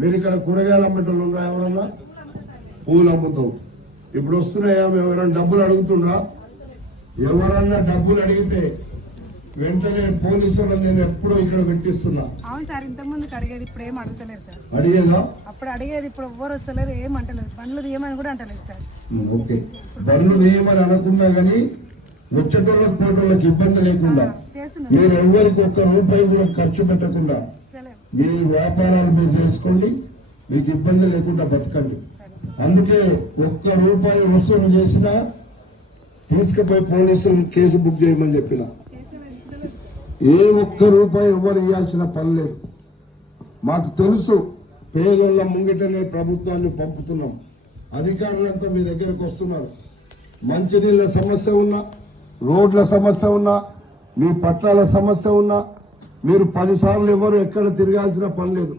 మీరు ఇక్కడ కూరగాయలు అమ్మటోళ్ళు ఉన్నారా? ఎవరన్నా పూలు అమ్ముతావు. ఇప్పుడు వస్తున్నాయా? మేము ఎవరైనా డబ్బులు అడుగుతుండ్రా? ఎవరన్నా డబ్బులు అడిగితే వెంటనే పోలీసులను నేను ఎప్పుడో ఇక్కడ పెట్టిస్తున్నా. అవును సార్, ఇంతకు ముందు అడిగేది, ఇప్పుడు ఏం అడుగుతలేదు సార్. అడిగేదా? అప్పుడు అడిగేది, ఇప్పుడు ఎవ్వరు వస్తలేరు, ఏం అంటలేదు. బండ్లు తీయమని కూడా అంటలేదు సార్. ఓకే, బండ్లు తీయమని అనుకున్నా కానీ వచ్చేటోళ్ళకి పోటోళ్ళకి ఇబ్బంది లేకుండా మీరు ఎవరికి ఒక్క రూపాయి కూడా ఖర్చు పెట్టకుండా మీ వ్యాపారాలు మీరు చేసుకోండి, మీకు ఇబ్బంది లేకుండా బతకండి. అందుకే ఒక్క రూపాయి వసూలు చేసినా తీసుకుపోయి పోలీసులు కేసు బుక్ చేయమని చెప్పిన. ఏ ఒక్క రూపాయి ఎవరు ఇవ్వాల్సిన పని లేదు. మాకు తెలుసు పేదోళ్ళ ముంగిటనే ప్రభుత్వాన్ని పంపుతున్నాం. అధికారులంతా మీ దగ్గరకు వస్తున్నారు. మంచినీళ్ళ సమస్య ఉన్నా, రోడ్ల సమస్య ఉన్నా, మీ పట్టాల సమస్య ఉన్నా మీరు 10 సార్లు ఎవరు ఎక్కడ తిరగాల్సిన పని లేదు.